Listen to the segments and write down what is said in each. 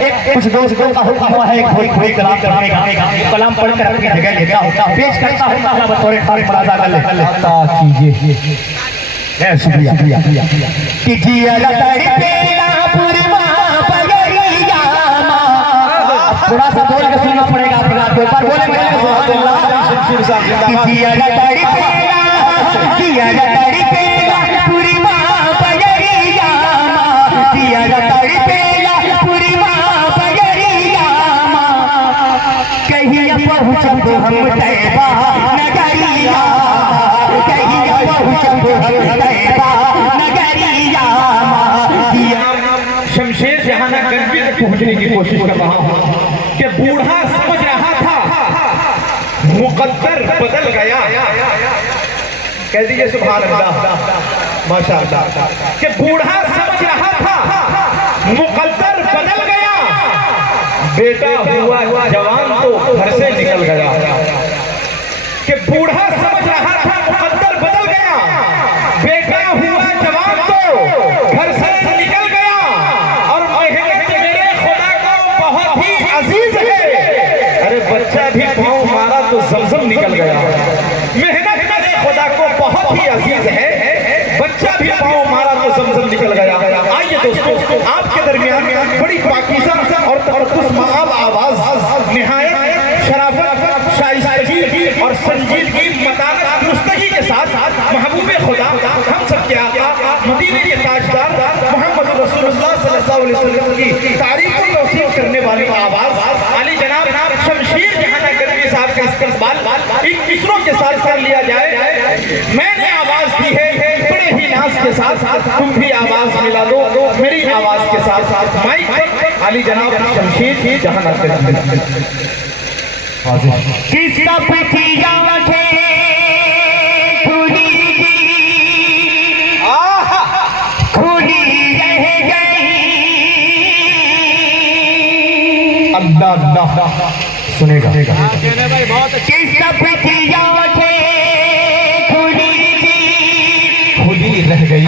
एक कुछ दोस्तों का हुआ है कोई कलाम करने का, कलाम पढ़कर अपनी जगह लेता होता पेश करता होता बतौर खान पराजा कर कीजिए। शुक्रिया कि जिया थोड़ा सा बोल के सुनना पड़ेगा आपको, एक बार बोलेंगे शमशेर जहां गंजी तक पहुंचने की कोशिश कर रहा हूं कि बूढ़ा समझ रहा था मुकद्दर बदल गया। कह दीजिए सुभान अल्लाह, माशाअल्लाह। कि बूढ़ा समझ रहा था मुकद्दर बदल गया, बेटा हुआ जवान तो घर से निकल गया। कि बूढ़ा समझ रहा था मुकद्दर बदल गया, बेटा हुआ जवान तो घर से निकल गया। और मेहनत मेरे खुदा को बहुत ही अजीज है। अरे बच्चा भी पाँव मारा तो जमजम निकल गया। मेहनत मेरे खुदा को बहुत ही अजीज है, बच्चा भी पाँव मारा तो जमजम निकल गया। आइए दोस्तों, आपके दरमियान बड़ी पाकीज़ा और तकद्दुस मआब आवाज, निहायत शराफत, शाइस्तगी और संजीदगी, मतानत, दुरुस्तगी के साथ महबूबे खुदा हम सब के आका मदीने के ताजदार मोहम्मद रसूलुल्लाह सल्लल्लाहु अलैहि वसल्लम की तारीफ को तौसीफ करने वाली आवाज अली जनाब शमशेर जहां गंजी साहब का इस्तकबाल इन मिसरों के साथ कर लिया जाए। मैंने आवाज दी है बड़े ही नाज के साथ, तुम भी आवाज मिला दो मेरी आवाज के साथ। माइक अली जनाब शमशेर जहां अल्लाह अल्लाह सुनेगा। खुली रह गई,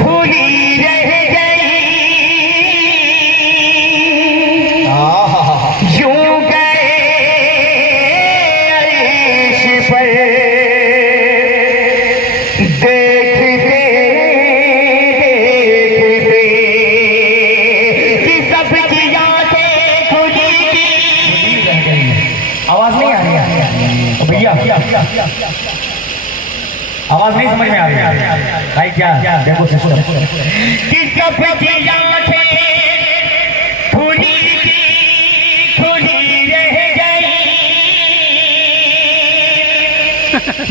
यूं गए अर्श पर देखते देखते कि सबकी आंखें खुली रह गई। आवाज नहीं आ रही है भैया, आवाज नहीं समझ में आ रही है भाई, क्या देखो सिस्टम कि सबकी आंखें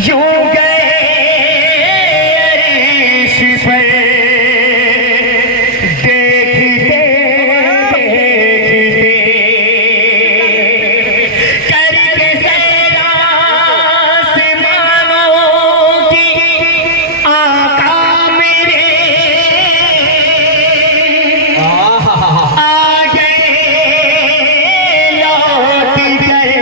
यूं गए अर्श पर देखते देखते करके सैरा आसमानों की आका मेरे आ गए, लौट गए।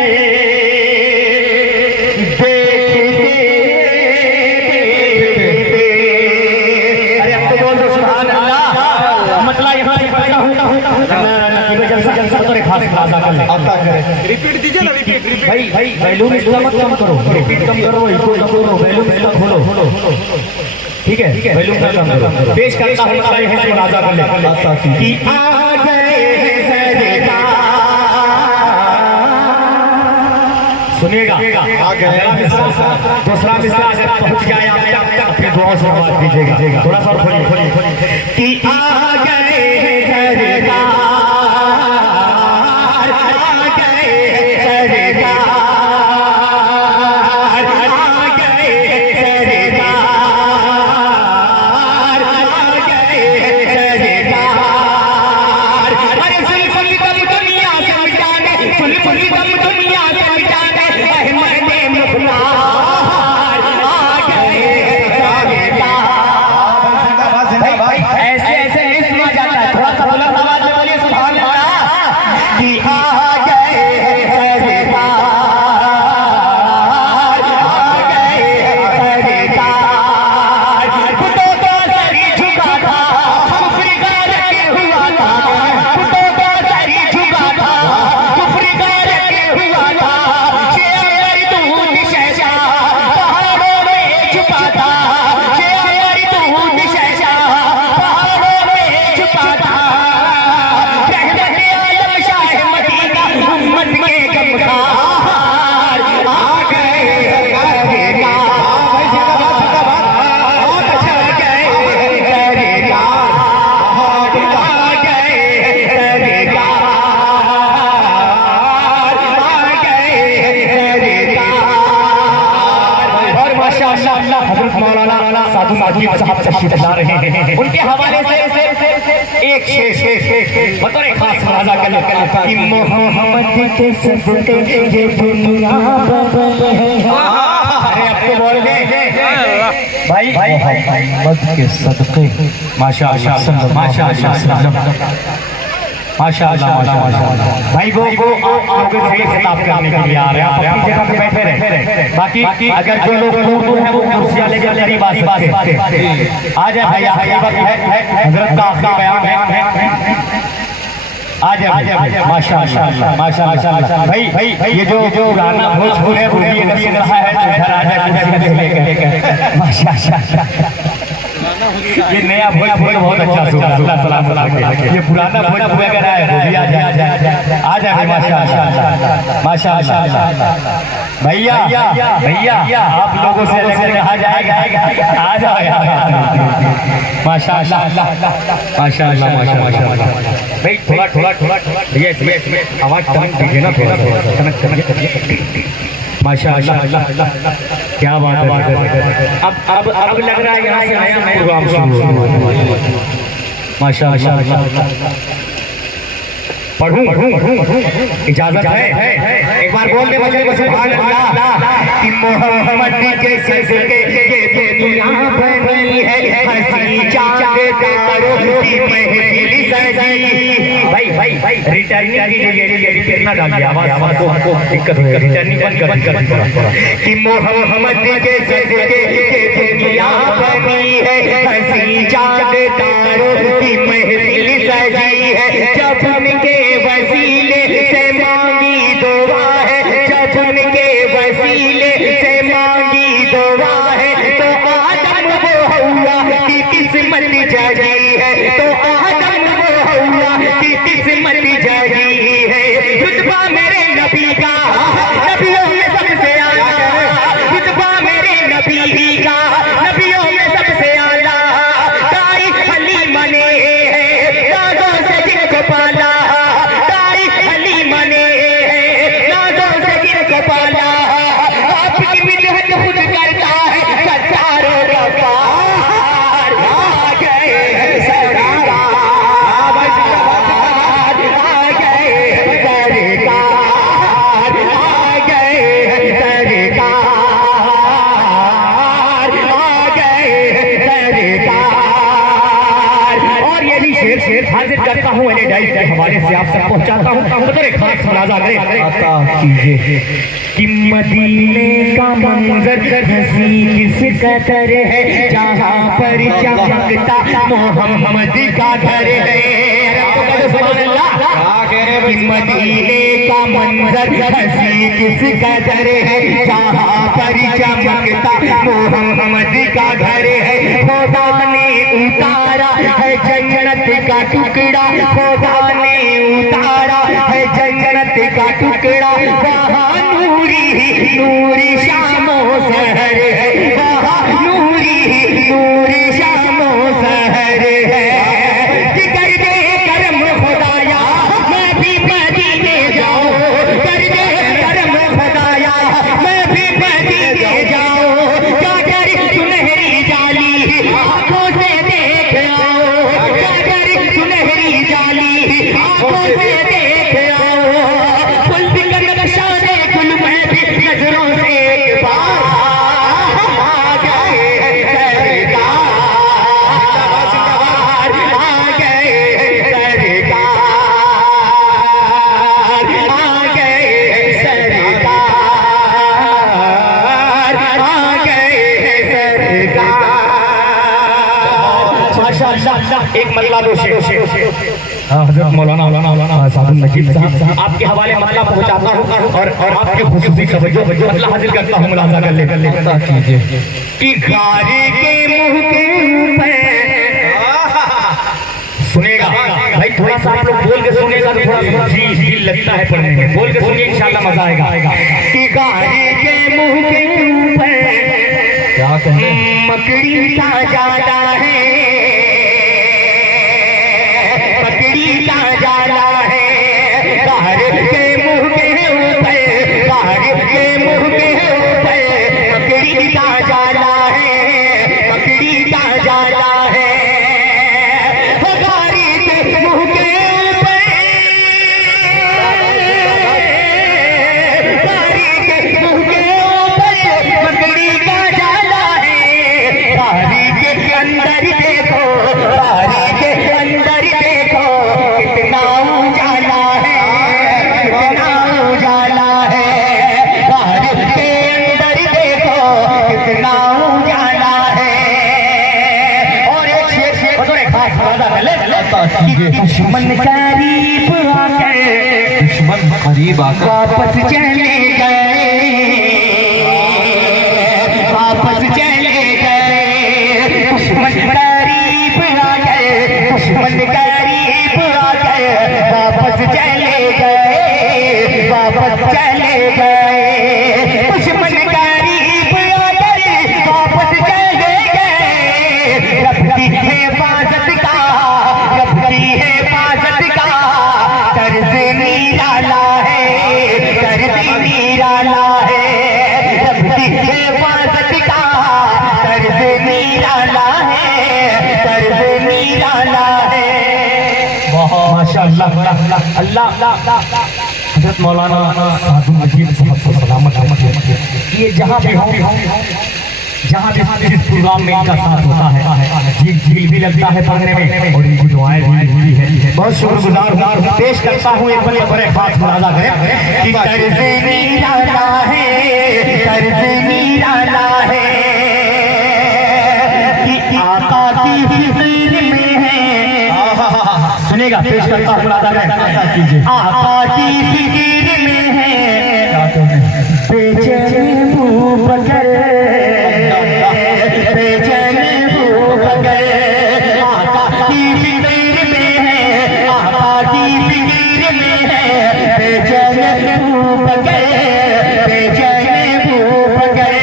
रिपीट दीजिए ना, रिपीट भाई वैल्यूम इसका मत कम करो, रिपीट कम करो, इको वैल्यूम इसका खोलो, ठीक है वैल्यूम का कम करो। पेश करता है राजा कर कि आ गए सरकार, सुनिएगा दूसरा मिसरा अगर पहुंच जाए आप फिर दुआ से बात कीजिएगा। थोड़ा सा खोलिए कि आ गए सरकार, ऐसे ऐसे अकीब साहब तशरीफ ला रहे हैं, उनके हवाले से एक शेर बतौर खास राजा का कि मोहम्मद के सदके ये दुनिया बदल है। अरे अब तो बोल दे भाई, मोहम्मद के सदके माशाअल्लाह माशाअल्लाह माशाअल्लाह भाई वो आपके सही खिताब करने के लिए आ रहे हैं, आप जगह पे बैठे रहे। बाकी अगर जो लोग दूर है वो कुर्सियां लेकर करीब आ सकते हैं। आ जाए भाई, आखिरी वक्त है, हजरत का आखिरी बयान है। आ जाए माशाअल्लाह माशाअल्लाह भाई ये जो गाना भोजपुर है वो ये सुन रहा है तो घर आ जाए कुर्सी लेकर माशाअल्लाह। ये नया भोजपुर बहुत अच्छा सुन रहा है, अल्लाह सलाम सलाम। ये पुराना भोजपुर अगर आए वो भी आ जाए माशाअल्लाह माशाअल्लाह। भैया भैया आप लोगों से अलग कहा जाएगा, आ जाओ यार माशाअल्लाह माशाअल्लाह माशाअल्लाह। भाई थोड़ा भैया आवाज कम कीजिए ना, थोड़ा कनेक्ट माशाअल्लाह क्या बात है। अब लग रहा है यहाँ से नया प्रोग्राम शुरू माशाअल्लाह। पढ़ूं इजाजत है, एक बार बोल दे मुझे सुभान अल्लाह कि मोहम्मद के सदके ये दुनिया बनी है, हंसी चांद तारों की महफिल सजी। भाई रिटर्निंग की कितना डाल दिया आवाज को दिक्कत है, रिटर्निंग बंद कर कि मोहम्मद के सदके ये दुनिया बनी है, हंसी चांद तारों की महफिल सजी है। जब उनके वसीले से मांगी दुआ है, जब उनके वसीले से मांगी दुआ है, तो आदम वो हव्वा की किस्मत जगी है, तो आदम वो हव्वा की किस्मत जगी है। रुतबा मेरे नबी का नबियों में सबसे आला, रुतबा मेरे नबी का नबियों में सबसे आला। ताई हलीमा ने नाज़ों से जिनको पाला, आपकी मिन्नत खुद करता है सत्तारों का पार। आ गए सरकार, आ गए सरकार, आ गए सरकार, आ गए सरकार। और ये भी शेर हाजिर करता हूँ एनेडाइज के हवाले से आप तक पहुँचाता हूँ, तो एक खास मुलाजा कीजिए कि मदीने का मंजर हंसी किस कदर है, जहाँ पर चमकता मोहम्मद का घर है। कि मदीने का मंजर हंसी किस कदर है, जहाँ पर चमकता मोहम्मद का घर है। खुदा ने उतारा है जन्नत का टुकड़ा, खुदा ने उतारा है जन्नत का टुकड़ा। वहाँ नूरी शामो सहर है, वहाँ नूरी शामो सहर है। कि कर दे करम खुदाया मैं भी मदीने जाऊं, कर दे करम खुदाया मैं भी मदीने जाऊं। जाकर सुनहरी जाली आंखों से देख आओ, जाकर सुनहरी जाली आंखों से देख आओ। कुल भी नक्शा दे कुल मैं भी नजरों से एक बार आ गए सरकार, आ गए सरकार, आ गए सरकार, आ गए सरकार। माशाअल्लाह एक मल्ला हज़रत मौलाना साहब नजीब साहब आपके हवाले मतलब पहुंचाता हूँ और आपके खुशूसी तवज्जो मतलब हासिल करता हूँ। मुलाजा कर लेकर कीजिए कि गाड़ी के मुंह के ऊपर सुनेगा भाई, थोड़ा सा आप लोग बोल के सुनेगा तो थोड़ा दिल लगता है पढ़ने में, बोल के सुनिए इंशाल्लाह मजा आएगा। कि गाड़ी के मुंह के ऊपर क्या कहें मकड़ी का जाला है, मकड़ी का जाला है। गाड़ी के मुंह के ऊपर, गाड़ी के मुंह के ऊपर मकड़ी का जाला है, मकड़ी का दुश्मन करीब आकर, दुश्मन करीब आकर वापस चले गए, वापस चले गए। दुश्मन करीब आकर, दुश्मन करीब आकर, वापस चले गए, वापस चले गए। दुश्मन करीब आकर वापस चले गए। रब की हिफाजत का, रब की हिफाजत का कर्ज निराला है, कर्ज निराला है। रब की हिफाजत का कर्ज निराला है, कर्ज निराला है। माशाअल्लाह, अल्लाह हज़रत मौलाना सादुल मजीद साहब को सलामत रखे। ये जहाँ भी हो, जहाँ भी इस प्रोग्राम में इनका साथ होता है, झील भी लगता है पढ़ने में और इनकी दुआएं भी मिलती है। बहुत शुक्रगुजार पेश करता हूँ एक बड़े बड़े खास मुलाजा करें कि कर्ज निराला है, कर्ज निराला है। कि आका की फिक्र में है, सुनेगा पेश करता हूँ मुलाजा करें। आका की फिक्र में है, बेचैन मुँह बकर, बेचैन मुँह बकर। आका की फिक्र में है, आका की फिक्र में है, बेचैन मुँह बकर, बेचैन मुँह बकर।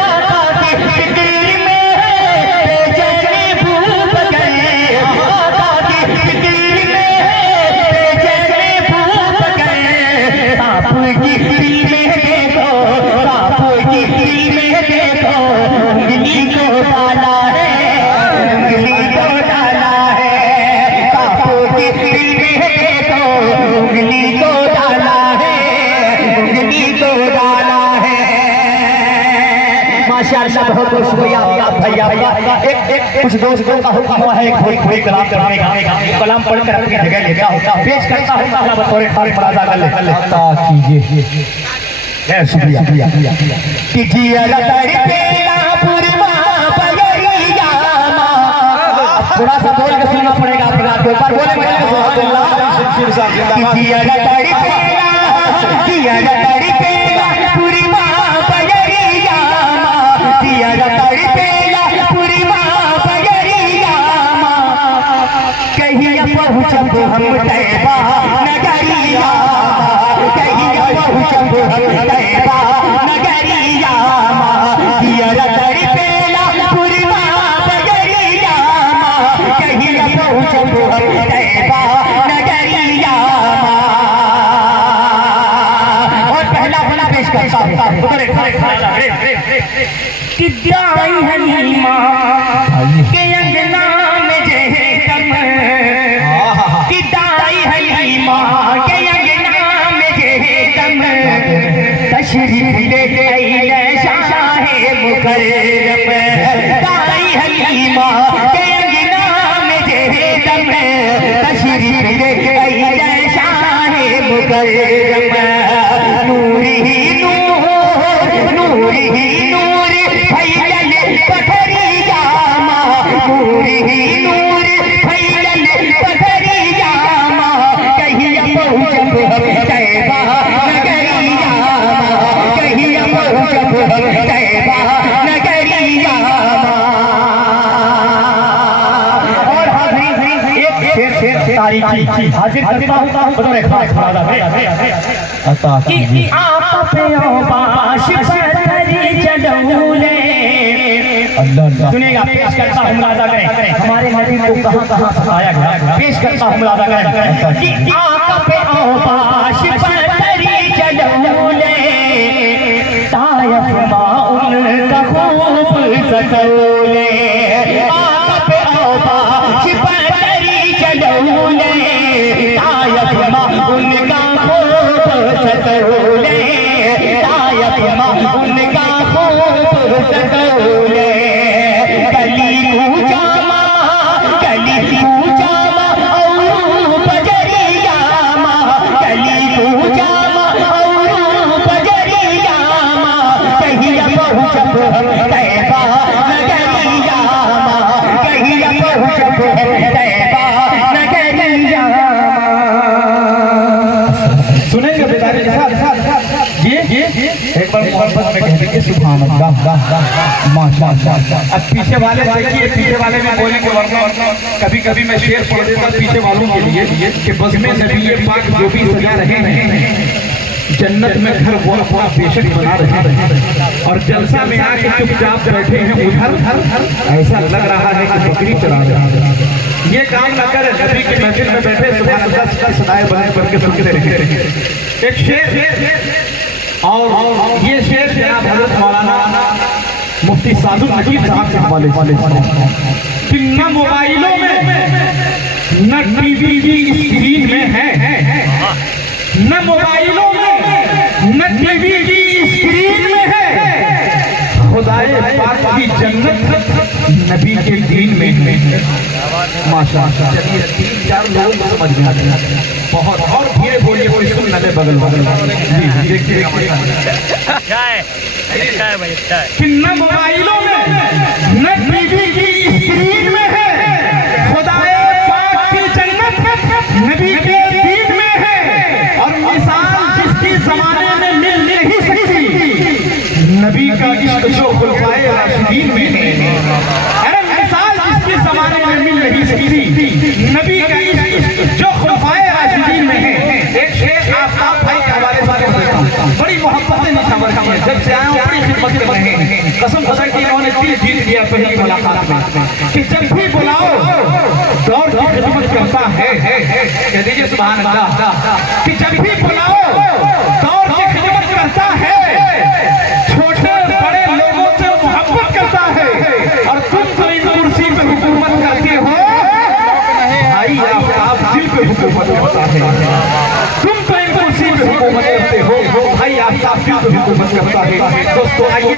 आका की फिक्र में है, बेचैन मुँह बकर। आका की फिक्र में है, बेचैन मुँह बकर। सांप की दिल में देखो, सांप की दिल में देखो, उंगली को डाला है, उंगली को डाला है। सांप की दिल में देखो, उंगली को डाला है, उंगली को डाला है। माशाअल्लाह, बहुत बहुत शुक्रिया भैया। एक कुछ दोस्तों का हुक्म हुआ है कोई कलाम करने का, कलाम पढ़कर अपनी जगह लेगा होता पेश करता हूँ। बतौर खाली मुलाजा कर लेता कीजिए। शुक्रिया कि जिया तड़पेला पुरवा पगड़िया माँ। थोड़ा सा बोल के सुनना पड़ेगा आपका, दो बार बोलेंगे कि जिया तड़पेला, जिया तड़पेला पुरवा पगड़िया माँ, जिया तड़पेला पुरवा पगड़िया माँ। कहीं पहुँचब हम तैबा नगरिया, कहीं पहुँचब हम तैबा नगरिया माँ। जिया तड़पेला पुरवा पगड़िया माँ, कहीं पहुँचब हम तैबा नगरिया माँ। और पहला बना पेश करता हूँ कि दाई हलीमा के अंगना में जेतम, कि दाई हलीमा के अंगना में जेतम। तशरीफ ले आइले शाहे मुकर्रम, दाई हलीमा के अंगना में जेतम। तशरीफ ले आइले शाहे मुकर्रम। नूरी नूर, नूरी नूर फैलल पथरिया माँ, नूरी नूर फैलल पथरिया माँ। कहीं पहुँचब हम तैबा नगरिया माँ, कहीं पहुँचब हम तैबा नगरिया माँ। और हाजिर तारीखी हाजिर करता हूँ बतौर खास मुलाजा कि आप पे बाश पथरी चलूले। सुनेगा पेश करता हूँ मुलाजा करें। हमारे नबी को कहाँ कहाँ सिखाया गया, पेश करता हूँ मुलाजा करें कि आप पे बाश पथरी चलूले। तायफ माँ उनका खूब सतौले। आप पे बाश पथरी चलूले। तायफ माँ उनका खूब सतौले। तायफ माँ उनका खूब सतौले। गली कूचा माँ, गली कूचा माँ और बजरिया माँ, गली कूचा माँ और बजरिया माँ। कहीं पहुँचब हम तैबा नगरिया माँ, कहीं पहुँचब हम तैबा नगरिया कह दीजिए सुभान अल्लाह माशाअल्लाह। अब पीछे वाले देखिए, पीछे वाले में बोलेंगे, वरना कभी कभी मैं शेर पढ़ देता पीछे वालों के लिए कि बस में नबी पाक जो भी सजा रहे हैं, जन्नत में घर वो अपना बेशक बना रहे हैं, और जलसा में आके चुपचाप बैठे हैं उधर, ऐसा लग रहा है कि बकरी चरा रहे हैं। ये काम न करे, नबी की महफिल में बैठे सुभान अल्लाह सदाए बनाए करके सुनते रहे। एक शेर, और ये शेर जनाब हजरत मौलाना मुफ्ती सादुल नकीब साहब के हवाले कि न मोबाइलों में न टीवी की स्क्रीन में है, न मोबाइलों में न टीवी की स्क्रीन में है, खुदाए पाक की जन्नत नबी के दीन में है। माशाअल्लाह। चलिए 3-4 लोगों को समझ में आता है बहुत, और धीरे बोलिए, कोई सुन न ले बगल जी देखिए कि न मोबाइलों में न टीवी की स्क्रीन में है, खुदाए पाक की जन्नत नबी के दीन में है, और मिसाल जिसकी जमाने में मिल नहीं सकती, नबी का इश्क जो खुलफाए राशिदीन में है। अरे मिसाल जिसकी जमाने में मिल नहीं सकती, नबी का इश्क जो खुलफाए राशिदीन में है। एक शेर आफ्ताब भाई के हवाले से बड़ी मोहब्बत से निशावर की है, जब से आया हूं बड़ी खिदमत में रहे हैं, कसम खुदा की इन्होंने दिल जीत लिया पहली मुलाकात में, कि जब भी बुलाओ दौड़ की खिदमत करता है। कह दीजिए सुभान अल्लाह। कि जब भी बुलाओ दौड़ की खिदमत करता है, छोटे बड़े लोगों से मोहब्बत करता है, और तुम तो इन कुर्सी पे हुकूमत करते हो, भाई आप दिल पे हुकूमत करता है। तुम तो इन कुर्सी पे हुकूमत करते हो, भाई आप दिल पे हुकूमत करता है। दोस्तों आइए